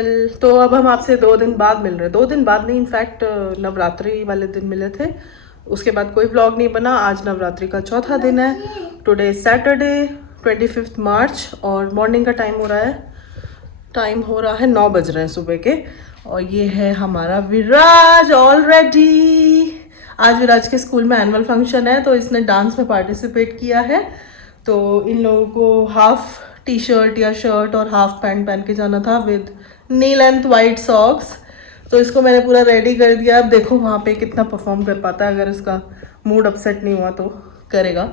People. तो अब हम आपसे 2 दिन बाद मिल रहे हैं, 2 दिन बाद नहीं, इनफैक्ट नवरात्रि वाले दिन मिले थे, उसके बाद कोई व्लॉग नहीं बना। आज नवरात्रि का चौथा दिन है, टुडे सैटरडे 25 मार्च और मॉर्निंग का टाइम हो रहा है 9 बज रहे हैं सुबह के। और ये है हमारा विराज ऑलरेडी। आज विराज के स्कूल में एनुअल फंक्शन है तो इसने डांस में पार्टिसिपेट किया है। तो इन लोगों को हाफ टी शर्ट या शर्ट और हाफ पैंट पहन के जाना था with knee length white socks. तो इसको मैंने पूरा रेडी कर दिया। अब देखो वहाँ पे कितना परफॉर्म कर पाता है, अगर इसका मूड अपसेट नहीं हुआ तो करेगा।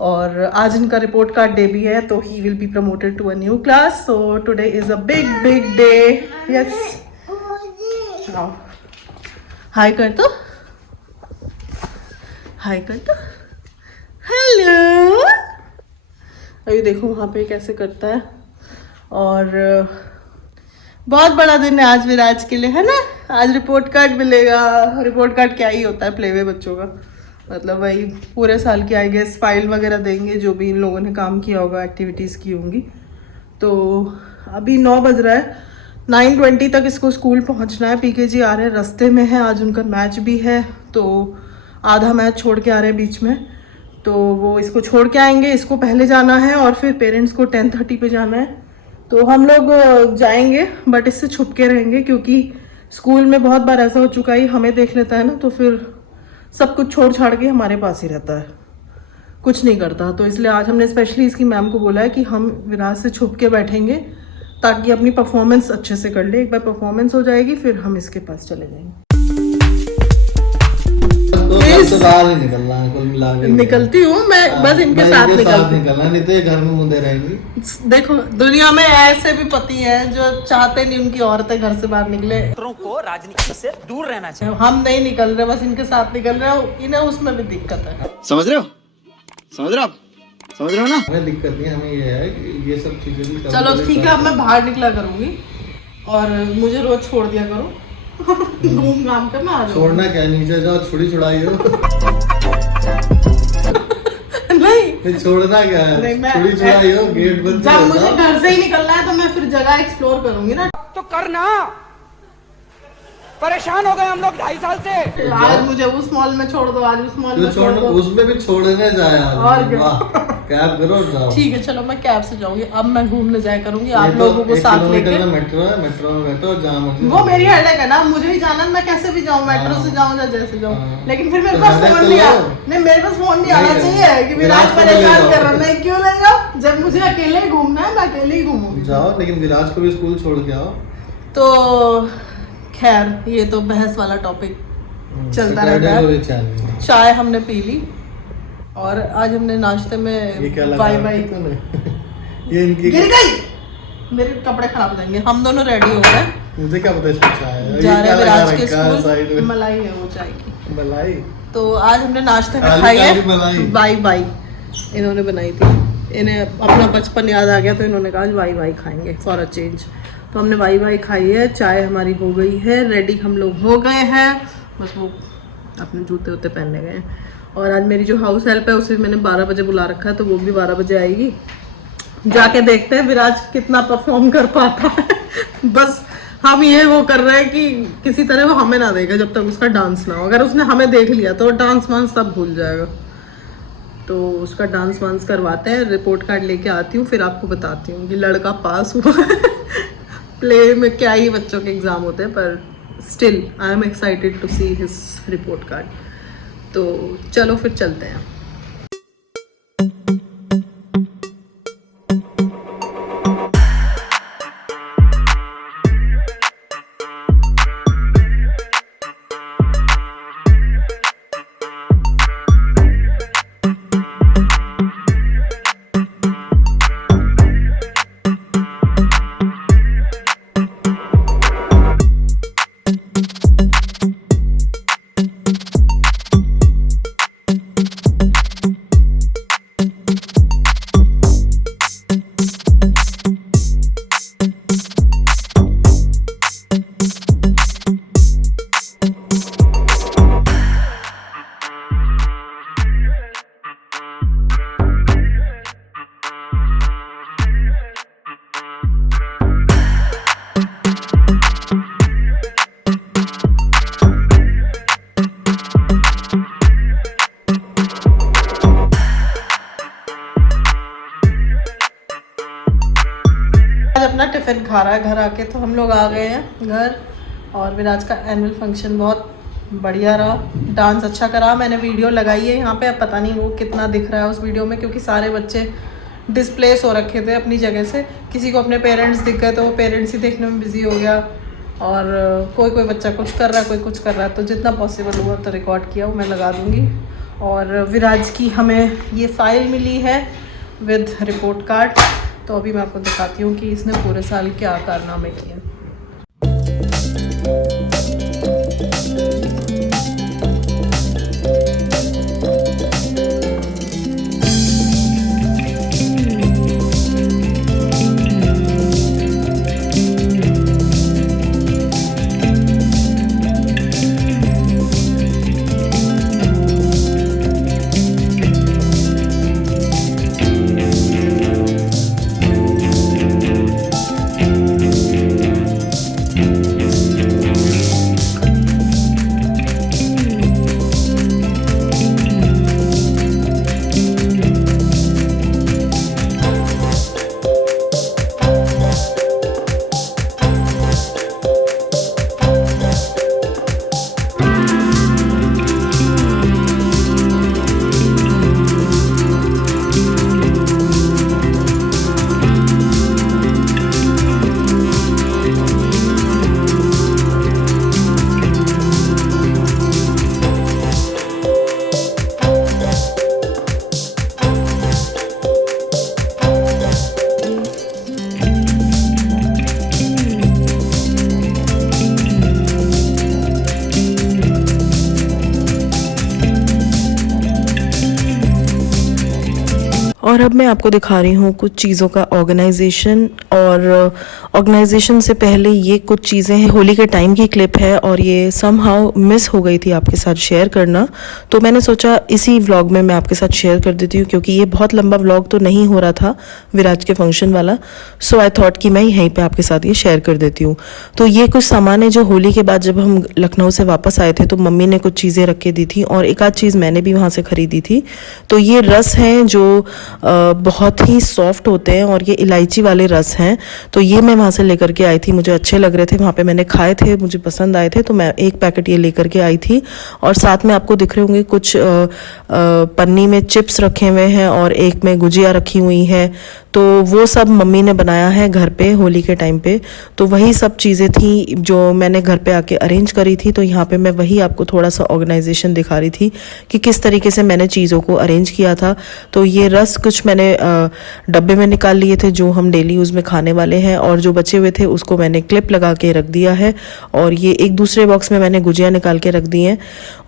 और आज इनका रिपोर्ट कार्ड डे भी है तो he will be promoted to a new class. So today is a big big day. Yes, hi कर तो, हाय कर तो, हेलो। अभी देखो वहाँ पे कैसे करता है। और बहुत बड़ा दिन है आज विराज के लिए, है ना। आज रिपोर्ट कार्ड मिलेगा। रिपोर्ट कार्ड क्या ही होता है प्लेवे बच्चों का, मतलब वही पूरे साल की आई गेस फाइल वगैरह देंगे जो भी इन लोगों ने काम किया होगा, एक्टिविटीज़ की होंगी। तो अभी 9 बज रहा है, 9:20 तक इसको स्कूल पहुंचना है। पीके जी आ रहे हैं, रास्ते में है, आज उनका मैच भी है तो आधा मैच छोड़ के आ रहे हैं बीच में। तो वो इसको छोड़ के आएंगे, इसको पहले जाना है और फिर पेरेंट्स को 10:30 पे जाना है। तो हम लोग जाएंगे बट इससे छुप के रहेंगे क्योंकि स्कूल में बहुत बार ऐसा हो चुका है, हमें देख लेता है ना तो फिर सब कुछ छोड़ छाड़ के हमारे पास ही रहता है, कुछ नहीं करता। तो इसलिए आज हमने स्पेशली इसकी मैम को बोला है कि हम विराज से छुप के बैठेंगे ताकि अपनी परफॉर्मेंस अच्छे से कर ले। एक बार परफॉर्मेंस हो जाएगी फिर हम इसके पास चले जाएंगे। तो बाहर ही निकलना है, कुल मिला के निकलती हूँ मैं, बस इनके साथ निकलना, नहीं तो ये घर में मुंदे रहेंगी। देखो दुनिया में ऐसे भी पति हैं जो चाहते नहीं उनकी औरतें घर से बाहर निकले, को राजनीति से दूर रहना चाहिए। हम नहीं निकल रहे, बस इनके साथ निकल रहे हो, इन्हें उसमें भी दिक्कत है। समझ रहे हो, समझ रहे हो आप, समझ रहे हो ना। हमें दिक्कत नहीं, हमें ये है कि ये सब चीजें भी चलो ठीक है, अब मैं बाहर निकला करूंगी और मुझे रोज छोड़ दिया करो। घूम घाम कर मैं आ जाऊंगी। छोड़ना क्या, नीचे जाओ छुड़ी छुड़ाई हो। नहीं छोड़ना क्या है, छुड़ी छुड़ाई हो, गेट बंद। जब मुझे घर से ही निकलना है तो मैं फिर जगह एक्सप्लोर करूंगी ना। तो करना, परेशान हो गए हम लोग 2.5 साल से। आज मुझे उस मॉल में छोड़ दो, आज उस मॉल में छोड़ दो, उसमें भी छोड़ने जाया और कैब करो जाओ। ठीक है चलो मैं कैब से जाऊंगी। अब मैं घूमने जाया करूंगी आप लोगों को साथ लेके। मेट्रो है, मेट्रो में बैठो जहाँ मर्जी। वो मेरी हेडेक है ना, मुझे ही जाना, मैं कैसे भी जाऊँ, मेट्रो से जाऊँ या जैसे जाऊँ। लेकिन फिर मेरे पास फोन नहीं नहीं मेरे पास फोन नहीं आना चाहिए कि विराज परेशान कर रहा है। मैं क्यों ले जाऊँ, जब मुझे अकेले ही घूमना है मैं अकेले ही घूमूंगी। जाओ, लेकिन विराज को भी स्कूल छोड़ के आओ। तो खैर ये तो बहस वाला टॉपिक चलता रहता है। चाय हमने पी ली और आज हमने नाश्ते में बाय बाय। ये इनकी गिर गई, मेरे कपड़े खराब हो जाएंगे। हम दोनों रेडी हो गए, मुझे क्या पता इसमें चाय है, जा रहे हैं विराज के स्कूल। मलाई है वो चाय की, मलाई। तो आज हमने नाश्ते में खाई है बाई बाई, इन्होंने बनाई थी। इन्हें अपना बचपन याद आ गया तो इन्होंने कहा बाई बाई खाएंगे फॉर अ चेंज। तो हमने बाई बाई खाई है, चाय हमारी हो गई है, रेडी हम लोग हो गए हैं, बस वो अपने जूते वूते पहनने गए हैं। और आज मेरी जो हाउस हेल्प है उसे मैंने 12 बजे बुला रखा है तो वो भी 12 बजे आएगी। जाके देखते हैं विराज कितना परफॉर्म कर पाता है। बस हम ये वो कर रहे हैं कि किसी तरह वो हमें ना देखे जब तक उसका डांस ना हो। अगर उसने हमें देख लिया तो डांस वांस सब भूल जाएगा। तो उसका डांस वांस करवाते हैं, रिपोर्ट कार्ड लेके आती हूँ, फिर आपको बताती हूँ कि लड़का पास हुआ। प्ले में क्या ही बच्चों के एग्जाम होते हैं, पर still I am excited to see his report card. तो चलो फिर चलते हैं। तो हम लोग आ गए हैं घर और विराज का एनुअल फंक्शन बहुत बढ़िया रहा, डांस अच्छा करा। मैंने वीडियो लगाई है यहाँ पे, अब पता नहीं वो कितना दिख रहा है उस वीडियो में, क्योंकि सारे बच्चे डिस्प्लेस हो रखे थे अपनी जगह से। किसी को अपने पेरेंट्स दिख गए तो वो पेरेंट्स ही देखने में बिजी हो गया, और कोई कोई बच्चा कुछ कर रहा है, कोई कुछ कर रहा है। तो जितना पॉसिबल हुआ तो रिकॉर्ड किया, वो मैं लगा दूँगी। और विराज की हमें ये फ़ाइल मिली है विद रिपोर्ट कार्ड, तो अभी मैं आपको दिखाती हूँ कि इसने पूरे साल क्या कारनामे किए। और अब मैं आपको दिखा रही हूँ कुछ चीज़ों का ऑर्गेनाइजेशन। और ऑर्गेनाइजेशन से पहले ये कुछ चीज़ें हैं, होली के टाइम की क्लिप है और ये समहाउ मिस हो गई थी आपके साथ शेयर करना, तो मैंने सोचा इसी व्लॉग में मैं आपके साथ शेयर कर देती हूँ, क्योंकि ये बहुत लंबा व्लॉग तो नहीं हो रहा था विराज के फंक्शन वाला। सो आई थॉट कि मैं यहीं पर आपके साथ ये शेयर कर देती हूँ। तो ये कुछ सामान है जो होली के बाद जब हम लखनऊ से वापस आए थे तो मम्मी ने कुछ चीज़ें रख के दी थी, और एक आध चीज़ मैंने भी वहाँ से ख़रीदी थी। तो ये रस हैं जो बहुत ही सॉफ्ट होते हैं, और ये इलायची वाले रस हैं। तो ये मैं वहाँ से लेकर के आई थी, मुझे अच्छे लग रहे थे, वहाँ पे मैंने खाए थे, मुझे पसंद आए थे, तो मैं एक पैकेट ये लेकर के आई थी। और साथ में आपको दिख रहे होंगे कुछ पन्नी में चिप्स रखे हुए हैं और एक में गुजिया रखी हुई है। तो वो सब मम्मी ने बनाया है घर पे होली के टाइम पे। तो वही सब चीज़ें थी जो मैंने घर पे आके अरेंज करी थी। तो यहाँ पे मैं वही आपको थोड़ा सा ऑर्गेनाइजेशन दिखा रही थी कि किस तरीके से मैंने चीज़ों को अरेंज किया था। तो ये रस कुछ मैंने डब्बे में निकाल लिए थे जो हम डेली यूज़ में खाने वाले हैं, और जो बचे हुए थे उसको मैंने क्लिप लगा के रख दिया है। और ये एक दूसरे बॉक्स में मैंने गुजिया निकाल के रख दी हैं।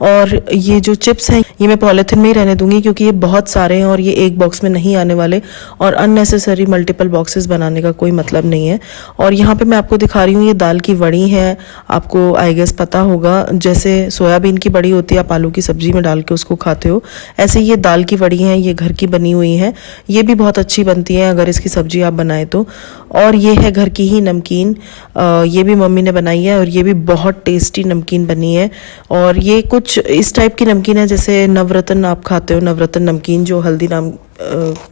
और ये जो चिप्स हैं ये मैं पॉलीथिन में ही रहने दूंगी, क्योंकि ये बहुत सारे हैं और ये एक बॉक्स में नहीं आने वाले, और अननेसेसरी मल्टीपल बॉक्सेस बनाने का कोई मतलब नहीं है। और यहाँ पे मैं आपको दिखा रही हूँ, ये दाल की वड़ी है, आपको आई गेस पता होगा, जैसे सोयाबीन की बड़ी होती है, आप आलू की सब्जी में डाल के उसको खाते हो, ऐसे ये दाल की वड़ी है, ये घर की बनी हुई है। ये भी बहुत अच्छी बनती है अगर इसकी सब्जी आप बनाए तो। और ये है घर की ही नमकीन, ये भी मम्मी ने बनाई है, और ये भी बहुत टेस्टी नमकीन बनी है। और ये कुछ इस टाइप की नमकीन है जैसे नवरत्न आप खाते हो, नवरत्न नमकीन जो हल्दीराम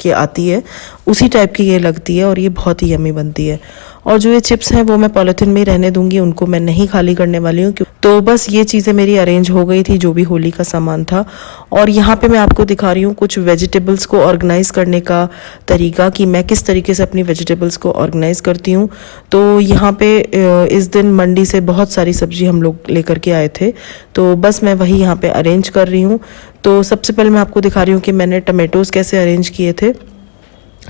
की आती है, उसी टाइप की ये लगती है, और ये बहुत ही यम्मी बनती है। और जो ये चिप्स हैं वो मैं पॉलीथिन में ही रहने दूंगी, उनको मैं नहीं खाली करने वाली हूँ। तो बस ये चीज़ें मेरी अरेंज हो गई थी जो भी होली का सामान था। और यहाँ पे मैं आपको दिखा रही हूँ कुछ वेजिटेबल्स को ऑर्गेनाइज करने का तरीका, कि मैं किस तरीके से अपनी वेजिटेबल्स को ऑर्गेनाइज करती हूँ। तो यहाँ पे इस दिन मंडी से बहुत सारी सब्जी हम लोग लेकर के आए थे, तो बस मैं वही यहाँ पे अरेंज कर रही हूँ। तो सबसे पहले मैं आपको दिखा रही हूँ कि मैंने टमाटोज़ कैसे अरेंज किए थे।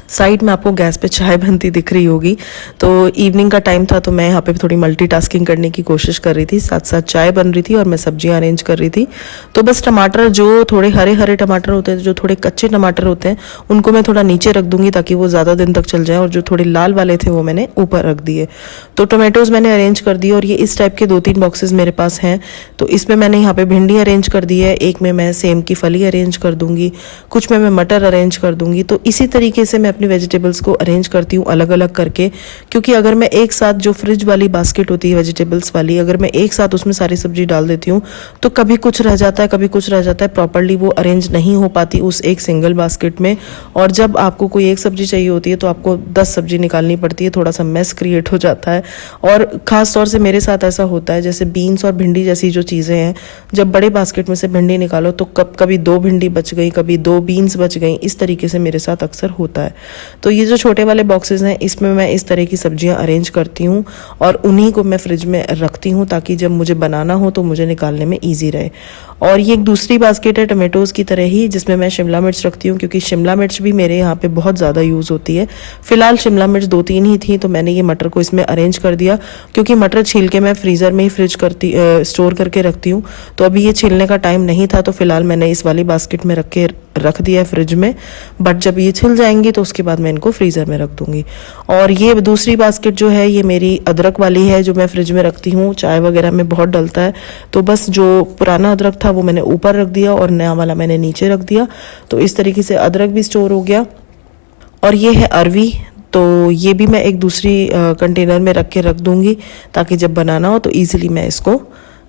साइड में आपको गैस पे चाय बनती दिख रही होगी। तो इवनिंग का टाइम था, तो मैं यहाँ पे थोड़ी मल्टीटास्किंग करने की कोशिश कर रही थी, साथ साथ चाय बन रही थी और मैं सब्जियाँ अरेंज कर रही थी। तो बस टमाटर, जो थोड़े हरे हरे टमाटर होते हैं, जो थोड़े कच्चे टमाटर होते हैं, उनको मैं थोड़ा नीचे रख दूंगी ताकि वो ज़्यादा दिन तक चल जाए, और जो थोड़े लाल वाले थे वो मैंने ऊपर रख दिए। तो टोमेटोज़ मैंने अरेंज कर दिए, और ये इस टाइप के 2-3 बॉक्सेस मेरे पास हैं। तो इसमें मैंने यहाँ पे भिंडी अरेंज कर दी है, एक में मैं सेम की फली अरेंज कर दूंगी, कुछ में मैं मटर अरेंज कर दूंगी। तो इसी तरीके से मैं अपनी वेजिटेबल्स को अरेंज करती हूँ अलग अलग करके, क्योंकि अगर मैं एक साथ जो फ्रिज वाली बास्केट होती है वेजिटेबल्स वाली, अगर मैं एक साथ उसमें सारी सब्जी डाल देती हूँ तो कभी कुछ रह जाता है, कभी कुछ रह जाता है, प्रॉपरली वो अरेंज नहीं हो पाती उस एक सिंगल बास्केट में। और जब आपको कोई एक सब्जी चाहिए होती है तो आपको 10 सब्जी निकालनी पड़ती है, थोड़ा सा मेस क्रिएट हो जाता है। और ख़ास तौर से मेरे साथ ऐसा होता है, जैसे बीन्स और भिंडी जैसी जो चीज़ें हैं, जब बड़े बास्केट में से भिंडी निकालो तो कभी 2 भिंडी बच गई, कभी 2 बीन्स बच गई, इस तरीके से मेरे साथ अक्सर होता है। तो ये जो छोटे वाले बॉक्सेस हैं इसमें मैं इस तरह की सब्जियां अरेंज करती हूँ और उन्हीं को मैं फ्रिज में रखती हूँ ताकि जब मुझे बनाना हो तो मुझे निकालने में ईजी रहे। और ये एक दूसरी बास्केट है टमेटोज़ की तरह ही, जिसमें मैं शिमला मिर्च रखती हूँ, क्योंकि शिमला मिर्च भी मेरे यहाँ पे बहुत ज़्यादा यूज़ होती है। फिलहाल शिमला मिर्च 2-3 ही थी तो मैंने ये मटर को इसमें अरेंज कर दिया, क्योंकि मटर छील के मैं फ्रीज़र में ही स्टोर करके रखती हूँ। तो अभी ये छीलने का टाइम नहीं था तो फिलहाल मैंने इस वाली बास्केट में रख दिया है फ्रिज में, बट जब ये छिल जाएंगी तो उसके बाद मैं इनको फ्रीज़र में रख दूँगी। और ये दूसरी बास्केट जो है ये मेरी अदरक वाली है, जो मैं फ्रिज में रखती हूँ, चाय वगैरह में बहुत डलता है। तो बस जो पुराना अदरक था वो मैंने ऊपर रख दिया और नया वाला मैंने नीचे रख दिया, तो इस तरीके से अदरक भी स्टोर हो गया। और ये है अरवी, तो ये भी मैं एक दूसरी कंटेनर में रख दूँगी ताकि जब बनाना हो तो ईज़िली मैं इसको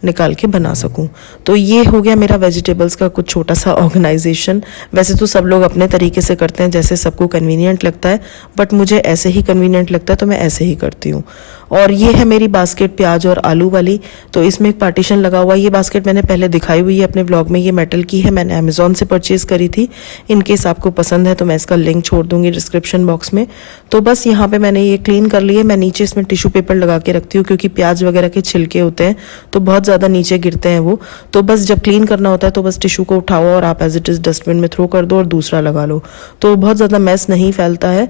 निकाल के बना सकूं। तो ये हो गया मेरा वेजिटेबल्स का कुछ छोटा सा ऑर्गेनाइजेशन। वैसे तो सब लोग अपने तरीके से करते हैं जैसे सबको कन्वीनियंट लगता है, बट मुझे ऐसे ही कन्वीनियंट लगता है तो मैं ऐसे ही करती हूँ। और ये है मेरी बास्केट प्याज और आलू वाली, तो इसमें एक पार्टीशन लगा हुआ है। ये बास्केट मैंने पहले दिखाई हुई है अपने ब्लॉग में, ये मेटल की है, मैंने अमेज़ॉन से परचेज करी थी। इन केस आपको पसंद है तो मैं इसका लिंक छोड़ दूंगी डिस्क्रिप्शन बॉक्स में। तो बस यहाँ पे मैंने ये क्लीन कर लिया। मैं नीचे इसमें टिश्यू पेपर लगा के रखती हूँ, क्योंकि प्याज वगैरह के छिलके होते हैं तो बहुत ज़्यादा नीचे गिरते हैं वो। तो बस जब क्लीन करना होता है तो बस टिश्यू को उठाओ और आप एज इट इज़ डस्टबिन में थ्रो कर दो और दूसरा लगा लो, तो बहुत ज़्यादा मैस नहीं फैलता है।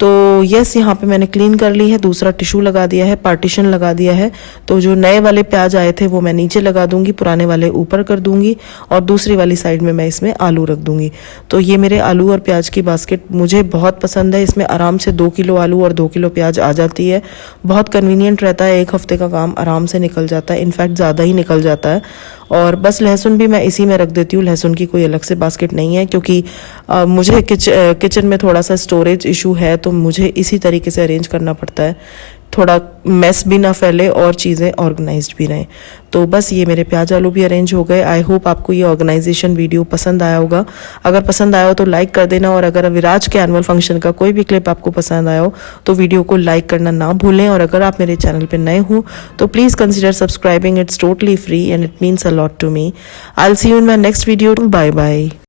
तो यस, यहाँ पे मैंने क्लीन कर ली है, दूसरा टिश्यू लगा दिया है, पार्टीशन लगा दिया है। तो जो नए वाले प्याज आए थे वो मैं नीचे लगा दूंगी, पुराने वाले ऊपर कर दूंगी, और दूसरी वाली साइड में मैं इसमें आलू रख दूंगी। तो ये मेरे आलू और प्याज की बास्केट मुझे बहुत पसंद है। इसमें आराम से 2 किलो आलू और 2 किलो प्याज आ जाती है। बहुत कन्वीनियंट रहता है, 1 हफ्ते का काम आराम से निकल जाता है, इनफैक्ट ज़्यादा ही निकल जाता है। और बस लहसुन भी मैं इसी में रख देती हूँ, लहसुन की कोई अलग से बास्केट नहीं है, क्योंकि मुझे किचन में थोड़ा सा स्टोरेज इशू है तो मुझे इसी तरीके से अरेंज करना पड़ता है, थोड़ा मेस भी ना फैले और चीज़ें ऑर्गेनाइज्ड भी रहें। तो बस ये मेरे प्याज आलू भी अरेंज हो गए। आई होप आपको ये ऑर्गेनाइजेशन वीडियो पसंद आया होगा। अगर पसंद आया हो तो लाइक कर देना, और अगर विराज के एनुअल फंक्शन का कोई भी क्लिप आपको पसंद आया हो तो वीडियो को लाइक करना ना भूलें। और अगर आप मेरे चैनल पर नए हो तो please consider subscribing, it's totally free and it means a lot to me. I will see you in my next video. Bye bye.